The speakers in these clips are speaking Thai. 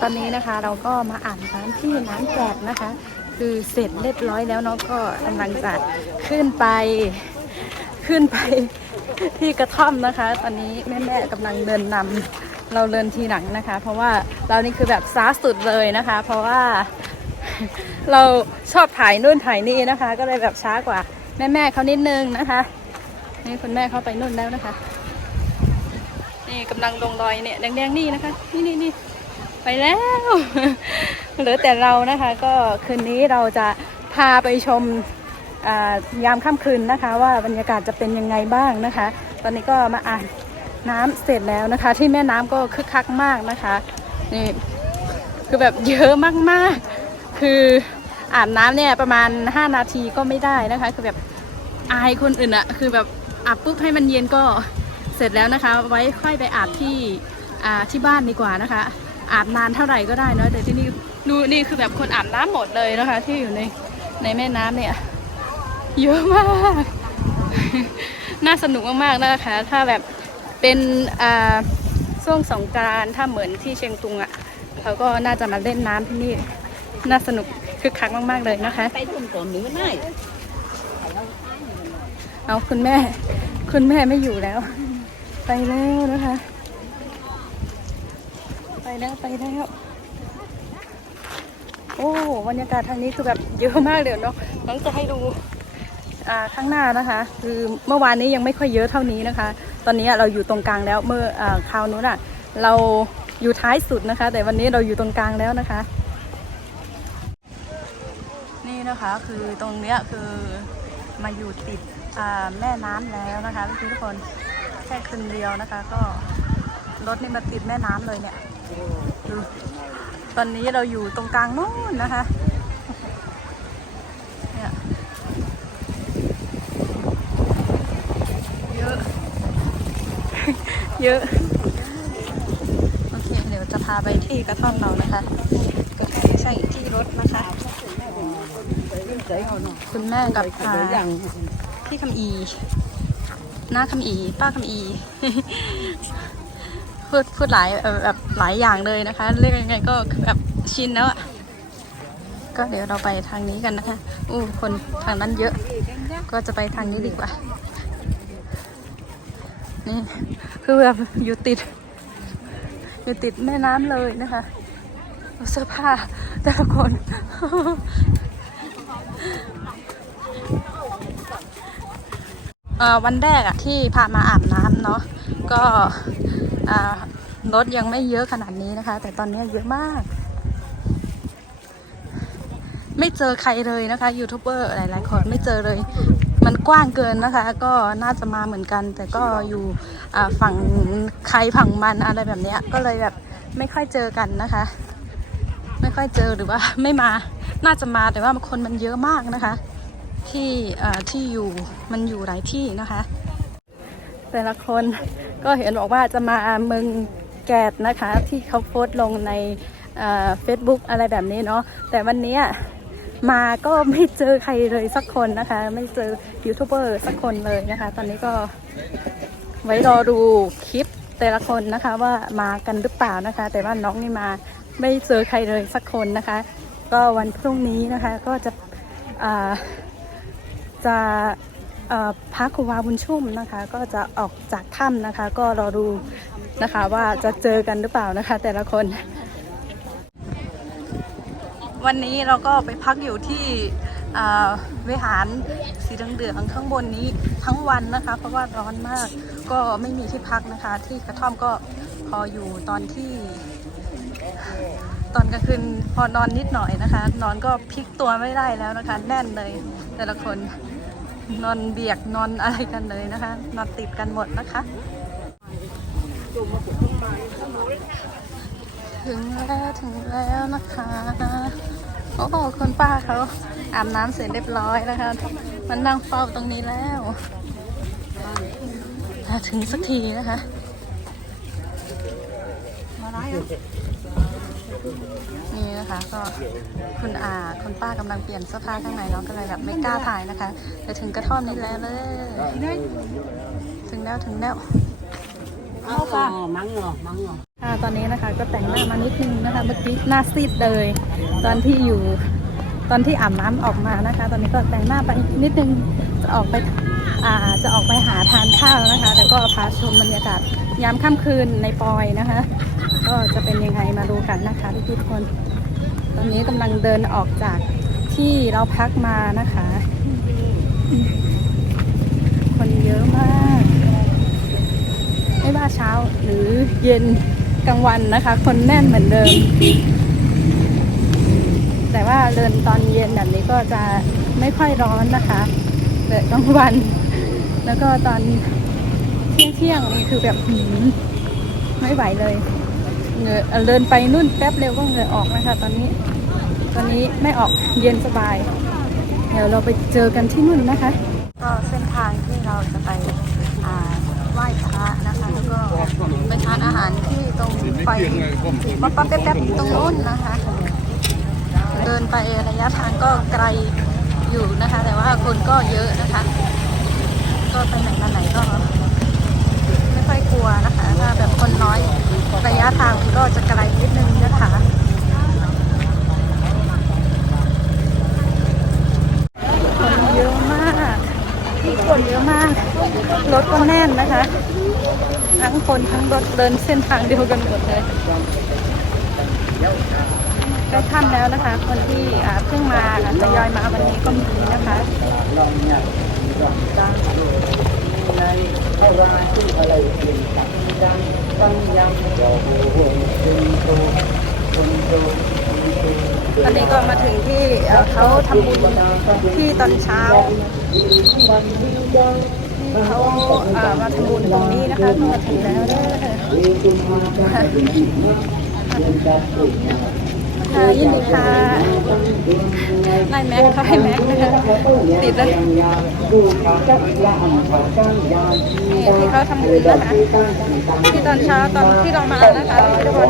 ตอนนี้นะคะเราก็มาอ่าบน้ำที่น้ำแกบนะคะ คือเสร็จเรียบร้อยแล้วเนาะก็กำลังจะขึ้นไปขึ้นไปที่กระท่อมนะคะ ตอนนี้แม่ๆกำลังเดินนำเราเดินทีหลังนะคะ เพราะว่าเรานี่คือแบบซ้าสุดเลยนะคะ เพราะว่าเราชอบถ่ายนู่นถ่ายนี่นะคะ ก็เลยแบบช้ากว่าแม่ๆเขานิดนึงนะคะนี่คุณแม่เขาไปนู่นแล้วนะคะ นี่กำลังลงรอยเนี่ยแดงๆนี่นะคะ นี่นี่นี่ ไปแล้ว เหลือแต่เรานะคะ ก็คืนนี้เราจะพาไปชมยามค่ำคืนนะคะ ว่าบรรยากาศจะเป็นยังไงบ้างนะคะ ตอนนี้ก็มาอ่านน้ำเสร็จแล้วนะคะ ที่แม่น้ำก็คึกคักมากนะคะนี่คือแบบเยอะมากๆ คืออาบน้ำเนี่ยประมาณ 5 นาทีก็ไม่ได้นะคะ คือแบบอายคนอื่นอะคือแบบอาบปุ๊บให้มันเย็นก็เสร็จแล้วนะคะ ไว้ค่อยไปอาบที่ที่บ้านดีกว่านะคะ อาบนานเท่าไหร่ก็ได้เนอะแต่ที่นี่ดูนี่คือแบบคนอาบน้ำหมดเลยนะคะ ที่อยู่ในในแม่น้ำเนี่ย เยอะมาก น่าสนุกมากๆนะคะ ถ้าแบบเป็นอ่าช่วงสงกรานต์ถ้าเหมือนที่เชียงตุงอะ่ะเขาก็น่าจะมาเล่นน้ำที่นี่น่าสนุกคึกคักมาก ๆเลยนะคะ ไปทุ่มตัวนื้อหน่อยเอาคุณแม่ คุณแม่ไม่อยู่แล้ว ไปแล้วนะคะไป แล้วไปแล้วโอ้บรรยากาศทางนี้คือแบบเยอะมากเลยเนาะน้องจะให้ดูอ่าข้างหน้านะคะ คือเมื่อวานนี้ยังไม่ค่อยเยอะเท่านี้นะคะ ตอนนี้เราอยู่ตรงกลางแล้วเมื่ออคราวนู้นอะเราอยู่ท้ายสุดนะคะ แต่วันนี้เราอยู่ตรงกลางแล้วนะคะ นี่นะคะคือตรงเนี้ยคือมาอยู่ติดอ่าแม่น้ำแล้วนะคะทุกคนแค่คืนเดียวนะคะ ก็รถนี่มาติดแม่น้ำเลยเนี่ยตอนนี้เราอยู่ตรงกลางนู้นนะคะเนี่ยเยอะ เยอะ โอเค เดี๋ยวจะพาไปที่กระท่อมเรานะคะก็ไม่ใช่ที่รถนะคะ คุณแม่กับอ่าอย่างพี่คำอีน้าคำอี ป้าคำอี พูดพูดหลายแบบหลายอย่างเลยนะคะ เรียกยังไงก็แบบชินแล้วอะก็เดี๋ยวเราไปทางนี้กันนะคะอู้คนทางนั้นเยอะ ก็จะไปทางนี้ดีกว่า นี่คือแบบอยู่ติด อยู่ติดแม่น้ำเลยนะคะเสื้อผ้าแต่ละคนเออวันแรกอะที่พามาอาบน้ำเนาะก็ รถยังไม่เยอะขนาดนี้นะคะ แต่ตอนนี้เยอะมาก ไม่เจอใครเลยนะคะยูทูบเบอร์หลายๆคนไม่เจอเลย มันกว้างเกินนะคะ ก็น่าจะมาเหมือนกัน แต่ก็อยู่ฝั่งใครฝั่งมันอะไรแบบนี้ก็เลยแบบไม่ค่อยเจอกันนะคะ ไม่ค่อยเจอหรือว่าไม่มาน่าจะมาแต่ว่าคนมันเยอะมากนะคะ ที่ที่อยู่มันอยู่หลายที่นะคะ แต่ละคน ก็เห็นบอกว่าจะมาเมืองแกดนะคะ ที่เขาโพสต์ลงในเฟซบุ๊กอะไรแบบนี้เนาะแต่วันนี้มาก็ไม่เจอใครเลยสักคนนะคะ ไม่เจอยูทูบเบอร์สักคนเลยนะคะ ตอนนี้ก็ไว้รอดูคลิปแต่ละคนนะคะว่ามากันหรือเปล่านะคะ แต่ว่าน้องนี่มาไม่เจอใครเลยสักคนนะคะ ก็วันพรุ่งนี้นะคะก็จะจะ พระครูวาบุญชุ่มนะคะ ก็จะออกจากถ้ำนะคะ ก็รอดูนะคะว่าจะเจอกันหรือเปล่านะคะ แต่ละคน วันนี้เราก็ไปพักอยู่ที่วิหารสีเหลืองๆข้างบนนี้ทั้งวันนะคะ เพราะว่าร้อนมากก็ไม่มีที่พักนะคะ ที่กระท่อมก็พออยู่ตอนที่ ตอนกลางคืนพอนอนนิดหน่อยนะคะ นอนก็พลิกตัวไม่ได้แล้วนะคะ แน่นเลยแต่ละคน นอนเบียกนอนอะไรกันเลยนะคะ นอนติดกันหมดนะคะ ถึงแล้วถึงแล้วนะคะ โอ้โหคุณป้าเขาอาบน้ำเสร็จเรียบร้อยนะคะ มันนั่งเฝ้าตรงนี้แล้วถึงสักทีนะคะ มาได้อะ นี่นะคะก็คุณอาคุณป้ากำลังเปลี่ยนเสื้อผ้าข้างในเนาะก็เลยแบบไม่กล้าถ่ายนะคะแต่ถึงกระท่อมนี้แล้วเลย ถึงแล้วถึงแล้ว เอาป่ะมังเหรอมังเหรอค่ะตอนนี้นะคะก็แต่งหน้ามานิดนึงนะคะเมื่อกี้หน้าซีดเลย ตอนที่อยู่ตอนที่อาบน้ำออกมานะคะ ตอนนี้ก็แต่งหน้าไปนิดนึงจะออกไปอ่าจะออกไปหาทานข้าวนะคะแล้วก็พาชมบรรยากาศยามค่ำคืนในปอยนะคะ ก็จะเป็นยังไงมาดูกันนะคะทุกๆคน ตอนนี้กำลังเดินออกจากที่เราพักมานะคะ คนเยอะมาก ไม่ว่าเช้าหรือเย็นกลางวันนะคะ คนแน่นเหมือนเดิม แต่ว่าเดินตอนเย็นแบบนี้ก็จะไม่ค่อยร้อนนะคะเดินกลางวัน แล้วก็ตอนเที่ยงเที่ยงนี่คือแบบหืมไม่ไหวเลย เหงื่อเดินไปนู่นแป๊บเร็วก็เหงื่อออกนะคะ ตอนนี้ ตอนนี้ไม่ออกเย็นสบาย เดี๋ยวเราไปเจอกันที่นู่นนะคะ ก็เส้นทางที่เราจะไปไหว้พระนะคะแล้วก็ไปทานอาหารที่ตรงไฟปั๊บปั๊บแป๊บแป๊บตรงนู้นนะคะ เดินไประยะทางก็ไกลอยู่นะคะ แต่ว่าคนก็เยอะนะคะ ก็ไปไหนมาไหนก็ ไม่ค่อยกลัวนะคะ ถ้าแบบคนน้อยระ ยะทางก็จะไกลนิดนึงนะคะคนเยอะมากที่คนเยอะมาก รถก็แน่นนะคะ ทั้งคนทั้งรถเดินเส้นทางเดียวกันหมดเลยใกล้ค่ำแล้วนะคะ คนที่เพิ่งมาทยอยมาวันนี้ก็มีนะคะ ตอนนี้ก็มาถึงที่เขาทำบุญที่ตอนเช้าที่เขามาทำบุญตรงนี้นะคะก็มาถึงแล้วเด้อ ค่ะยินดีค่ะนายแม็กเขาให้แม็กนะคะติดแล้วนี่ที่เขาทำบุญนะคะที่ตอนเช้าตอนที่เรามานะคะทุกคน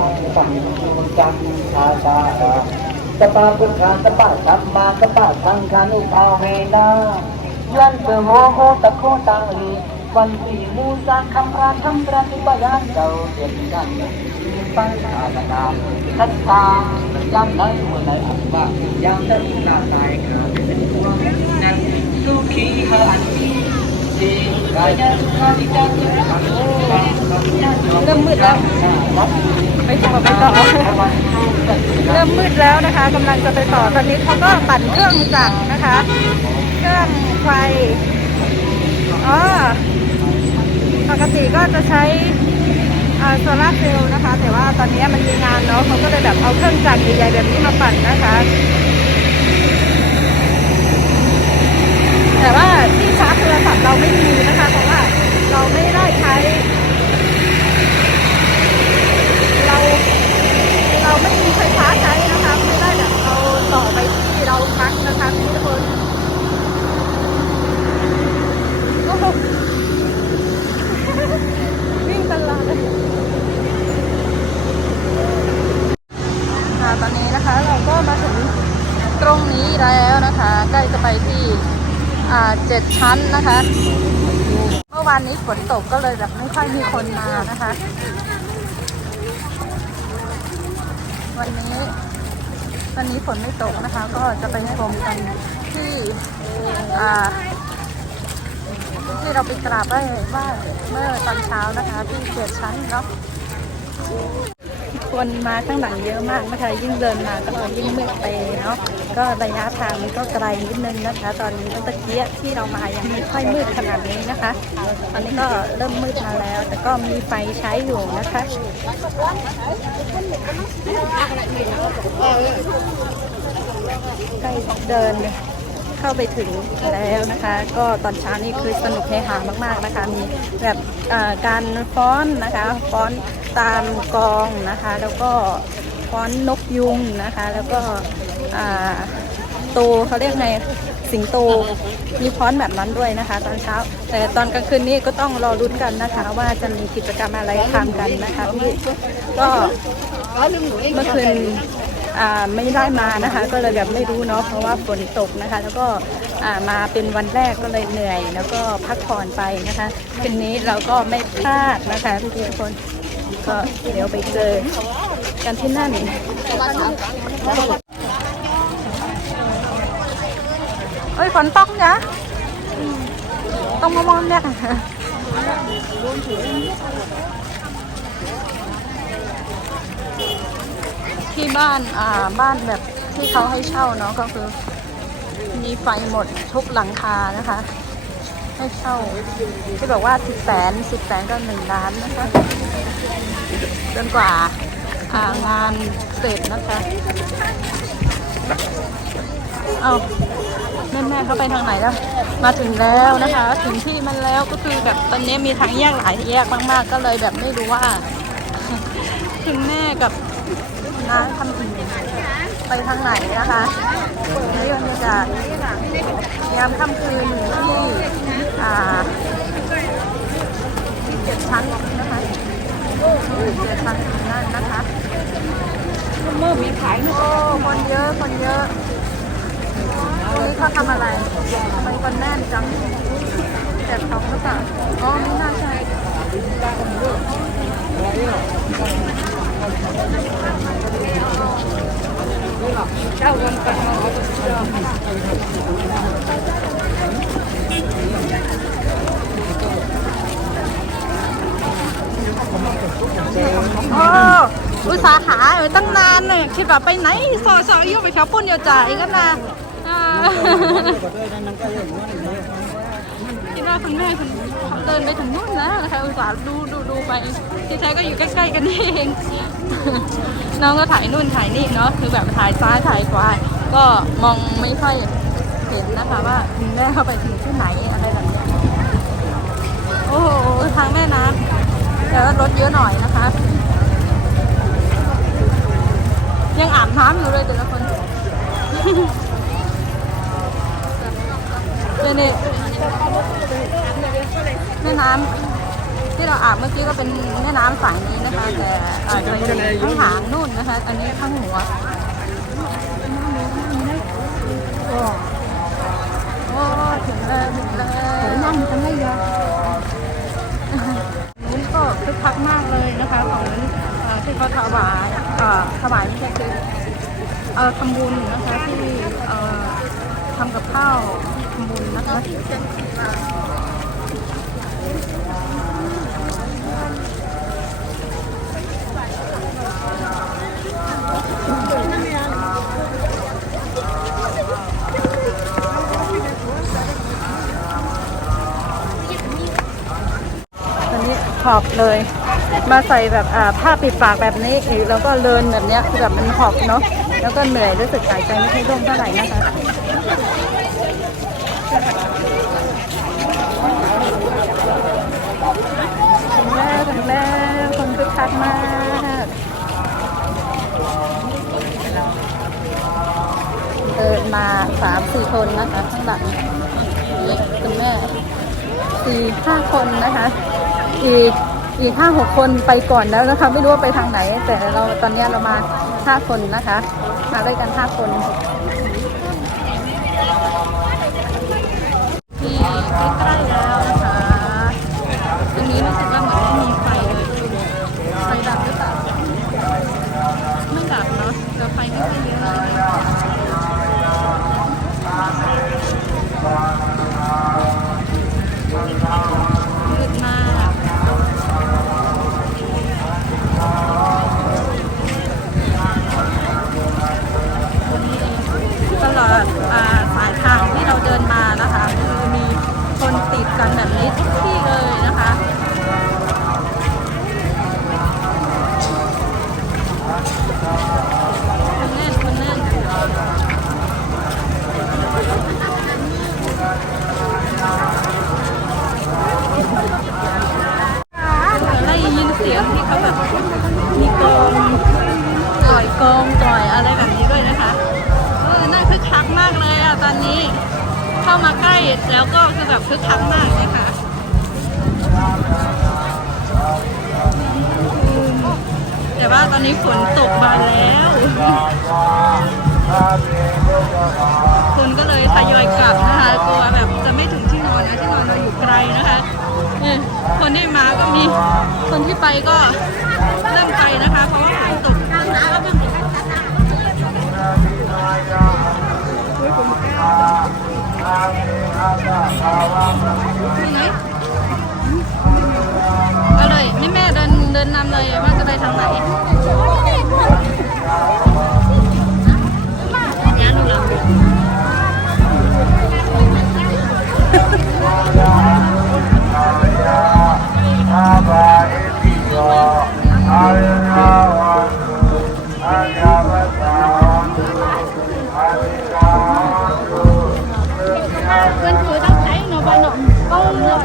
สปาพุทธาสปาสัมมาสปาสังฆานุภาเวนะยันเตโหโหตะโคตังลีวันสีมูสาคัมราธรรมปฏิปยานเจ้าเดียนกันปัญหาละนามทัตตา ยังไหนเมื่อไหนอันว่ายังจะหน้าตายขาเป็นตัวนั้นสุขีหาอันนี้สิกายสุขาติจาจิขังโอเริ่มมืดแล้วไปต่อไปต่อเริ่มมืดแล้วนะคะกำลังจะไปต่อตอนนี้เขาก็ปั่นเครื่องจักรนะคะ เครื่องไฟอ๋อปกติก็จะใช้ โซลาร์เซลล์นะคะ แต่ว่าตอนนี้มันมีงานเนาะเขาก็เลยแบบเอาเครื่องจักรใหญ่ๆแบบนี้มาปั่นนะคะ แต่ว่าที่ชาร์จโทรศัพท์เราไม่มีนะคะ เพราะว่าเราไม่ได้ใช้ เรา เราไม่มีไฟฟ้าใช้นะคะ ไม่ได้แบบเอาต่อไปที่เราพักนะคะทุกคนโอ้โห วิ่งตลอดเลยค่ะตอนนี้นะคะเราก็มาถึงตรงนี้แล้วนะคะ ใกล้จะไปที่อ่าเจ็ด ชั้นนะคะ เมื่อวานนี้ฝนตกก็เลยแบบไม่ค่อยมีคนมานะคะ วันนี้วันนี้ฝนไม่ตกนะคะ ก็จะไปชมกันที่อ่าที่เราไปกราบไหว้ไหว้เมื่อตอนเช้านะคะ ที่เกียรติชั้นเนาะ คนมาข้างหลังเยอะมากนะคะยิ่งเดินมาก็ยิ่งมืดไปเนาะก็ระยะทางมันก็ไกลนิดนึงนะคะ ตอนนี้ตะเกียที่เรามายังไม่ค่อยมืดขนาดนี้นะคะ ตอนนี้ก็เริ่มมืดมาแล้ว แต่ก็มีไฟใช้อยู่นะคะใกล้เดินเข้าไปถึงแล้วนะคะ ก็ตอนเช้านี่คือสนุกเฮฮามาก ๆนะคะ มีแบบการฟ้อนนะคะ ฟ้อน ตามกองนะคะ แล้วก็ฟ้อนนกยุงนะคะ แล้วก็อ่าโตเขาเรียกไงสิงโตมีฟ้อนแบบนั้นด้วยนะคะ ตอนเช้า แต่ตอนกลางคืนนี่ก็ต้องรอรุ้นกันนะคะ ว่าจะมีกิจกรรมอะไรทำกันนะคะพี่ก็เมื่อคืนไม่ได้มานะคะ ก็เลยแบบไม่รู้เนาะเพราะว่าฝนตกนะคะ แล้วก็มาเป็นวันแรกก็เลยเหนื่อย แล้วก็พักผ่อนไปนะคะคืนนี้เราก็ไม่พลาดนะคะทุกคน ก็เดี๋ยวไปเจอกันที่นั่นเอ้ยฝนตกนะต้องมามองเนี่ยที่บ้านอ่าบ้านแบบที่เขาให้เช่าเนาะก็คือมีไฟหมดทุกหลังคานะคะ ให้เช่า ที่บอกว่าสิบแสนสิบแสนก็หนึ่งล้านนะคะจนกว่าางานเสร็จนะคะเอาแม่แม่เขาไปทางไหนแล้ว มาถึงแล้วนะคะ ถึงที่มันแล้วก็คือแบบตอนนี้มีทางแยกหลายแยกมากๆ ก็เลยแบบไม่รู้ว่า ถึงแม่กับน้าทำถึงไปทางไหนนะคะนี่บรรยากาศยามค่ำคืนที่ อ่าเจ็ดชั้นนะคะเจ็ดชั้นถึงนั่นนะคะเมื่อมีขายโอ้คนเยอะคนเยอะตรงนี้เขาทำอะไรทำไมคนแน่นจังแจกของหรือเปล่าอ๋อไม่น่าใช่ โอ้อุตสาห์หาอยู่ตั้งนานเนี่ยคิดว่าไปไหนสอสออยู่ไปแถวปุ่นเดียวจ่ายกันนะอ่าคิดว่าคุณแม่คุณเขาเดินไปถึงนู่นแล้วนะคะอุตส่าห์ดูดูดูไปที่แท้ก็อยู่ใกล้ๆกันนี่เอง น้องก็ถ่ายนู่นถ่ายนี่เนาะคือแบบถ่ายซ้ายถ่ายขวาก็มองไม่ค่อย เห็นนะคะว่าแม่เข้าไปถึงที่ไหนอะไรแบบนี้โอ้โหทางแม่น้ำแต่ว่ารถเยอะหน่อยนะคะ ยังอาบน้ำอยู่เลยแต่ละคนเนี่ยเนี่ยแม่น้ำที่เราอาบเมื่อกี้ก็เป็นแม่น้ำสายนี้นะคะ แต่อาจจะอยู่ข้างหางนู่นนะคะ อันนี้ข้างหัวโอ้ถึงแล้วถึงแล้วนั่งทำไมยะนู้นก็คึกคักมากเลยนะคะของเอ่อ ที่เขาถวายเอ่อถวายไม่ใช่คือเอ่อทำบุญนะคะที่เอ่อทำกับข้าวทำบุญนะคะตอนนี้หอบเลย มาใส่แบบผ้าปิดปากแบบนี้อีกแล้วก็เลินแบบเนี้ยคือแบบมันหอบเนาะแล้วก็เหนื่อยรู้สึกหายใจไม่ค่อยโล่งเท่าไหร่นะคะถึงแล้วถึงแล้วคนคึกคักมากเดินมาสามสี่คนนะคะข้างหลังนี่คุณแม่สี่ห้าคนนะคะ อีก อีกห้าหกคนไปก่อนแล้วนะคะ ไม่รู้ว่าไปทางไหน แต่เราตอนนี้เรามาห้าคนนะคะ มาด้วยกันห้าคนที่ใกล้ๆแล้วนะคะตรงนี้มัน คึกคักมากเลยค่ะแต่ว่าตอนนี้ฝนตกมาแล้ว คนก็เลยทยอยกลับนะคะ กลัวแบบจะไม่ถึงที่นอนนะที่นอนเราอยู่ไกลนะคะคนที่มาก็มี คนที่ไปก็เริ่มไปนะคะ เพราะว่าฝนตกข้างน้ำก็ เลยนี่แม่เดินเดินนำเลยว่าจะไปทางไหนย้านหนูเราเ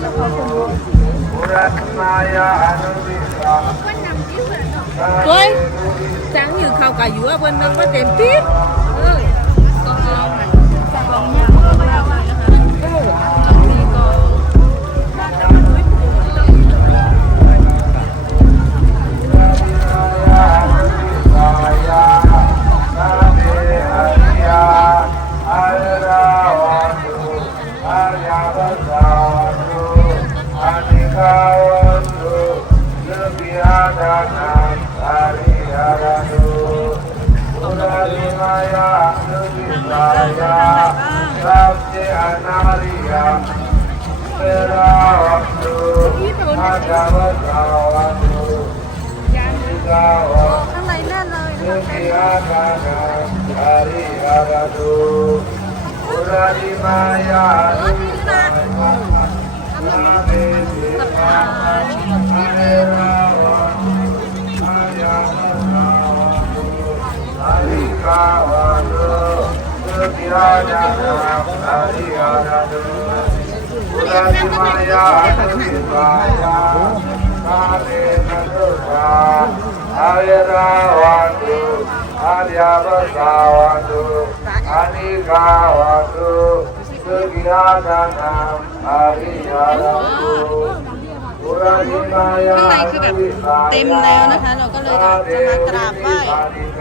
เอาเนาะเฮ้ยจังอยู่เขากับอยู่ว่าบนนึงว่าเต็มปี๊ด ข้างในแน่นเลยนะคะ Ayarawantu, Adyabasawantu, Anikawantu, Sugiyadanam, Ariyarantu, ข้างในคือแบบเต็มแล้วนะคะ เราก็เลยจะจะมากราบไหว้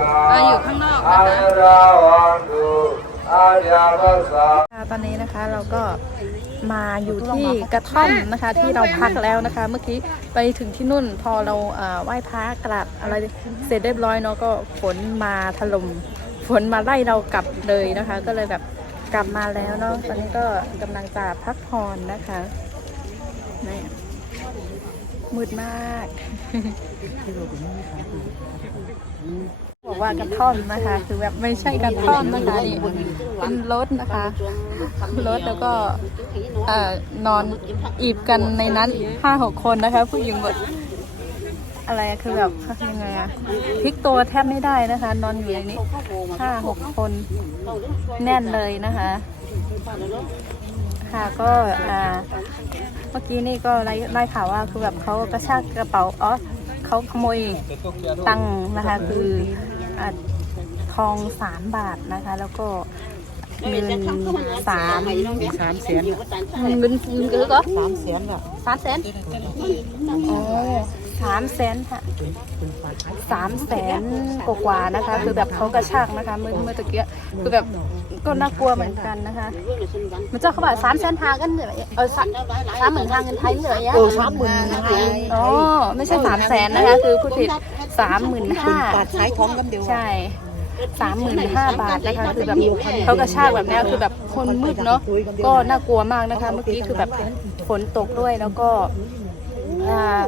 อ่าอยู่ข้างนอกนะคะ ตอนนี้นะคะเราก็มาอยู่ที่กระท่อมนะคะที่เราพักแล้วนะคะ เมื่อกี้ไปถึงที่นู่นพอเราไหว้พระกราบอะไรเสร็จเรียบร้อยเนาะก็ฝนมาถล่มฝนมาไล่เรากลับเลยนะคะ ก็เลยแบบกลับมาแล้วเนาะตอนนี้ก็กำลังจะพักผ่อนนะคะนี่มืดมาก บอกว่ากระท่อมนะคะ คือแบบไม่ใช่กระท่อมนะคะนี่เป็นรถนะคะรถแล้วก็เอ่อนอนอีบกันในนั้นห้าหกคนนะคะ ผู้หญิงหมดอะไรคือแบบยังไงอะพลิกตัวแทบไม่ได้นะคะ นอนอยู่ในนี้ห้าหกคนแน่นเลยนะคะ ค่ะก็อ่าเมื่อกี้นี่ก็ไล่ไล่ข่าวว่าคือแบบเขากระชากกระเป๋าอ๋อเขาขโมยตังค์นะคะคือ ทองสามบาทนะคะ แล้วก็เงินสามสามแสนเงินเงินคือก็สามแสนแบบสามแสนโอ้ สามแสนค่ะสามแสนกว่าๆนะคะ คือแบบเขากระชากนะคะเมื่อเมื่อตะกี้คือแบบก็น่ากลัวเหมือนกันนะคะ มันเจ้าเขาบอกสามแสนหากันเลยเออสามสามหมื่นทางเงินไทยเลยอะเออสามหมื่นไทยอ๋อไม่ใช่สามแสนนะคะ คือผู้ผิดสามหมื่นห้าบาทใช้ท้องกันเดียวใช่สามหมื่นห้าบาทนะคะ คือแบบเขากระชากแบบเนี้ยคือแบบคนมืดเนาะก็น่ากลัวมากนะคะ เมื่อกี้คือแบบฝนตกด้วยแล้วก็อ่า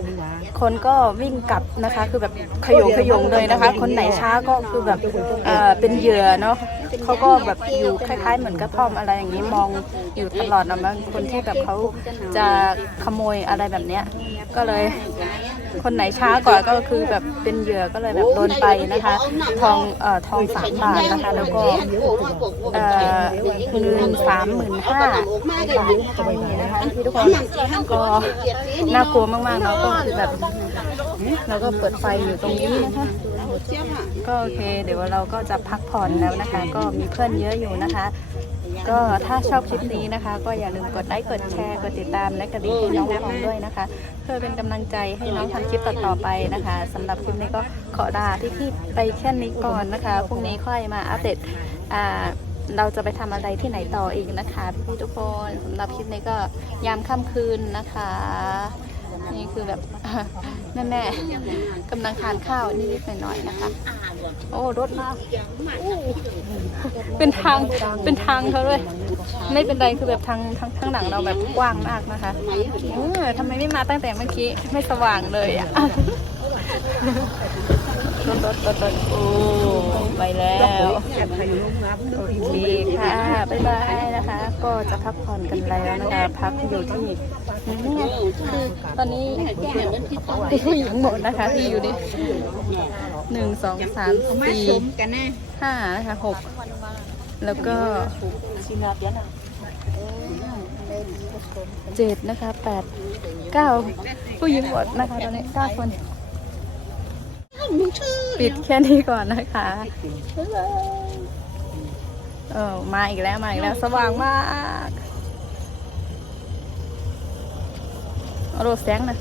คนก็วิ่งกลับนะคะ คือแบบขยงขยงเลยนะคะ คนไหนช้าก็คือแบบเอ่อเป็นเหยื่อเนาะเขาก็แบบอยู่คล้าย ๆ เหมือนกระท่อมอะไรอย่างนี้มองอยู่ตลอดนะบางคนที่แบบเขาจะขโมยอะไรแบบเนี้ยก็เลย คนไหนช้าก่อนก็คือแบบเป็นเหยื่อก็เลยแบบโดนไปนะคะ ทองเอ่อทองสามบาทนะคะ แล้วก็เอ่อเงินสามหมื่นห้าบาทไทยนะคะที่ทุกคนก็น่ากลัวมากๆเนาะก็คือแบบเราก็เปิดไฟอยู่ตรงนี้นะคะก็โอเค เดี๋ยวเราก็จะพักผ่อนแล้วนะคะ ก็มีเพื่อนเยอะอยู่นะคะ ก็ถ้าชอบคลิปนี้นะคะ ก็อย่าลืมกดไลค์กดแชร์กดติดตามและกระดิ่งให้น้องฟองด้วยนะคะ เพื่อเป็นกำลังใจให้น้องทำคลิปต่อๆไปนะคะสำหรับคลิปนี้ก็ขอลาพี่ๆไปแค่นี้ก่อนนะคะพรุ่งนี้ค่อยมาอัปเดตอ่าเราจะไปทำอะไรที่ไหนต่ออีกนะคะ พี่ๆทุกคนสำหรับคลิปนี้ก็ยามค่ำคืนนะคะ นี่คือแบบแม่ๆกำลังทานข้าวนิดๆหน่อยๆนะคะ โอ้รถมากเป็นทางเป็นทางเขาด้วยไม่เป็นไรคือแบบทางทางข้างหลังเราแบบกว้างมากนะคะเออทำไมไม่มาตั้งแต่เมื่อกี้ไม่สว่างเลยอะ โอ้ไปแล้วโอเคค่ะบ๊ายบายนะคะ ก็จะพักผ่อนกันแล้วนะคะพักอยู่ที่นี่ไงคือตอนนี้ผู้หญิงหมดนะคะที่อยู่นี่หนึ่งสองสามสี่ห้านะคะหกแล้วก็เจ็ดนะคะแปดเก้าผู้หญิงหมดนะคะตอนนี้เก้าคน ปิดแค่นี้ก่อนนะคะบ๊ายบายเออมาอีกแล้วมาอีกแล้วสว่างมากเอาโรดแสงนะ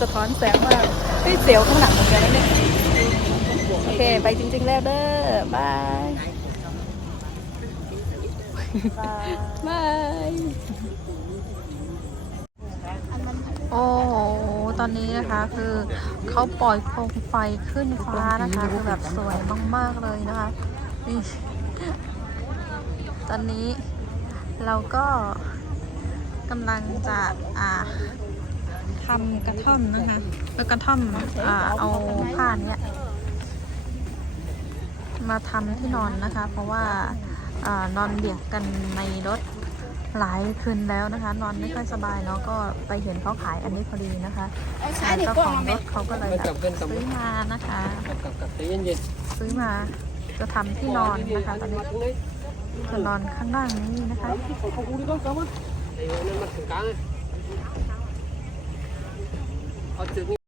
สะท้อนแสงมากเฮ้ยเสียวข้างหลังเหมือนกันนะเนี่ยโอเค ไปจริง ๆ แล้วเด้อบายบายโอ้โหต อนนี้นะคะคือเขาปล่อยโคมไฟขึ้นฟ้านะคะคือแบบสวยมากๆเลยนะคะนี่ตอนนี้เราก็กำลังจะอ่าทำกระท่อมนะคะแล้วกระท่อมอ่าเอาผ้าเนี้ยมาทำที่นอนนะคะ เพราะว่าอานอนเบียดกันในรถ หลายคืนแล้วนะคะ นอนไม่ค่อยสบายเนาะก็ไปเห็นเขาขายอันนี้พอดีนะคะเจ้าของรถเขาก็เลยแบบซื้อมานะคะซื้อมาจะทำที่นอนนะคะตอนนี้จะนอนข้างล่างนี้นะคะ